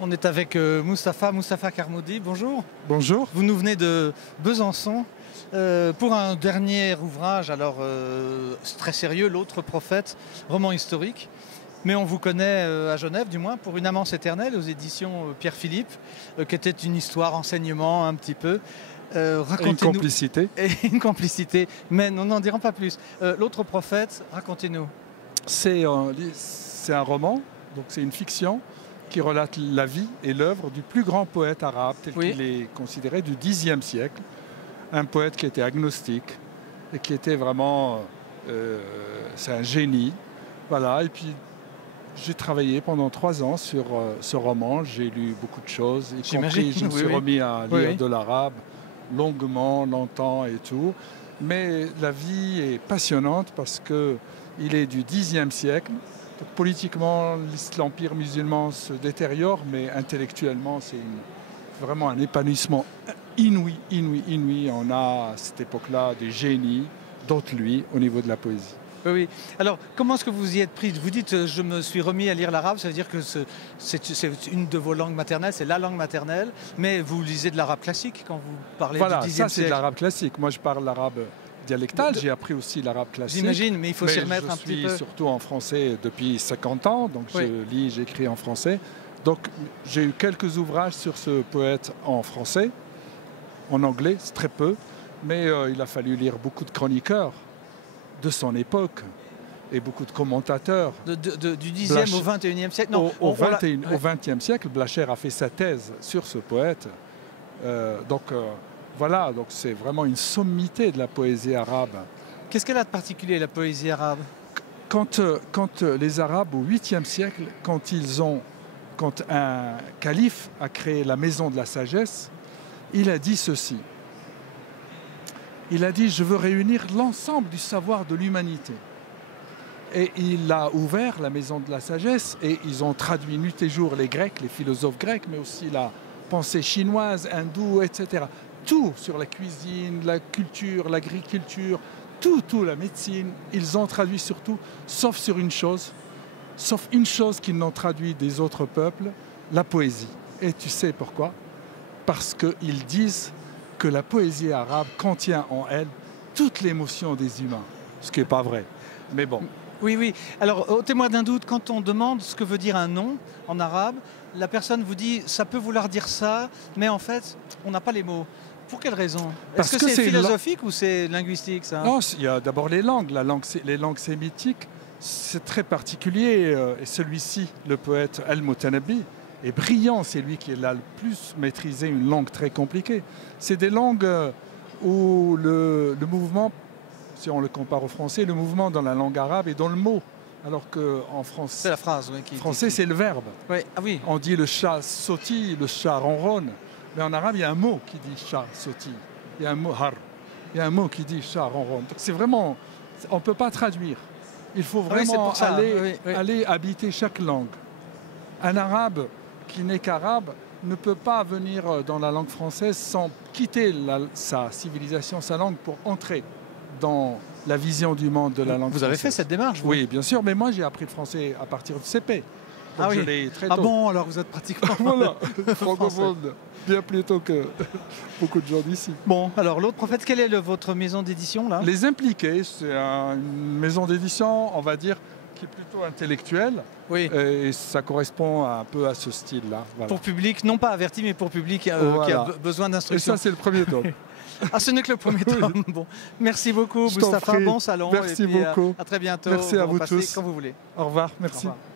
On est avec Mustapha Karmoudi, bonjour. Bonjour. Vous nous venez de Besançon pour un dernier ouvrage, alors très sérieux, L'autre prophète, roman historique. Mais on vous connaît à Genève, du moins, pour Une amance éternelle aux éditions Pierre Philippe, qui était une histoire, enseignement un petit peu. Une complicité. Et une complicité, mais nous n'en dirons pas plus. L'autre prophète, racontez-nous. C'est un roman, donc c'est une fiction qui relate la vie et l'œuvre du plus grand poète arabe tel qu'il est considéré du Xe siècle. Un poète qui était agnostique et qui était vraiment... c'est un génie. Voilà, et puis j'ai travaillé pendant 3 ans sur ce roman. J'ai lu beaucoup de choses, y compris je me suis remis à lire de l'arabe longuement, longtemps et tout. Mais la vie est passionnante parce qu'il est du Xe siècle. Donc, politiquement, l'empire musulman se détériore, mais intellectuellement, c'est vraiment un épanouissement inouï, inouï, inouï. On a à cette époque-là des génies, d'autres lui, au niveau de la poésie. Oui. Alors, comment est-ce que vous y êtes pris? Vous dites, je me suis remis à lire l'arabe, ça veut dire que c'est une de vos langues maternelles, c'est la langue maternelle, mais vous lisez de l'arabe classique quand vous parlez du Xe siècle. Voilà, ça c'est de l'arabe classique. Moi, je parle l'arabe dialectal, j'ai appris aussi l'arabe classique. J'imagine, mais il faut s'y remettre un petit peu. Je suis surtout en français depuis 50 ans, donc je lis, j'écris en français. Donc, j'ai eu quelques ouvrages sur ce poète en français, en anglais, c'est très peu, mais il a fallu lire beaucoup de chroniqueurs de son époque et beaucoup de commentateurs. Du Xe au XXIe siècle. Non, au XXe siècle, Blacher a fait sa thèse sur ce poète. Voilà, donc c'est vraiment une sommité de la poésie arabe. Qu'est-ce qu'elle a de particulier, la poésie arabe? Quand les Arabes, au 8e siècle, quand un calife a créé la maison de la sagesse, il a dit ceci. Il a dit « Je veux réunir l'ensemble du savoir de l'humanité ». Et il a ouvert la maison de la sagesse et ils ont traduit nuit et jour les Grecs, les philosophes grecs, mais aussi la pensée chinoise, hindoue, etc. Tout sur la cuisine, la culture, l'agriculture, tout, la médecine, ils ont traduit sur tout, sauf une chose qu'ils n'ont traduit des autres peuples, la poésie. Et tu sais pourquoi? Parce qu'ils disent que la poésie arabe contient en elle toute l'émotion des humains, ce qui n'est pas vrai. Mais bon. Oui. Alors, au témoin d'un doute, quand on demande ce que veut dire un nom en arabe, la personne vous dit « ça peut vouloir dire ça », mais en fait, on n'a pas les mots. Pour quelle raison? Est-ce que c'est philosophique ou c'est linguistique, ça? Non, il y a d'abord les langues. Les langues sémitiques, c'est très particulier. Et celui-ci, le poète Al-Mutanabbi, est brillant. C'est lui qui a le plus maîtrisé une langue très compliquée. C'est des langues où le mouvement, si on le compare au français, le mouvement dans la langue arabe est dans le mot. Alors qu'en français, c'est la phrase, français, c'est le verbe. Oui. On dit le chat sautille, le chat ronronne. Mais en arabe, il y a un mot qui dit chat sautille. Il y a un mot har. Il y a un mot qui dit chat ronronne. C'est vraiment... On ne peut pas traduire. Il faut vraiment aller habiter chaque langue. Un arabe qui n'est qu'arabe ne peut pas venir dans la langue française sans quitter sa civilisation, sa langue, pour entrer dans la vision du monde de la langue française. Vous avez fait cette démarche, vous? Oui, bien sûr, mais moi j'ai appris le français à partir du CP. Donc je l'ai très tôt. Ah bon, alors vous êtes pratiquement voilà, francophone, bien plus tôt que beaucoup de gens d'ici. Bon, alors l'autre prophète, quelle est votre maison d'édition là? Les Impliqués, c'est une maison d'édition, on va dire, qui est plutôt intellectuelle. Oui. Et ça correspond un peu à ce style-là. Voilà. Pour public, non pas averti, mais pour public qui a besoin d'instruction. Et ça, c'est le premier tome. Ah, ce n'est que le premier tome. Bon. Merci beaucoup, Mustapha. Bon salon. Merci beaucoup. À très bientôt. Merci à vous tous. Quand vous voulez. Au revoir. Merci. Au revoir.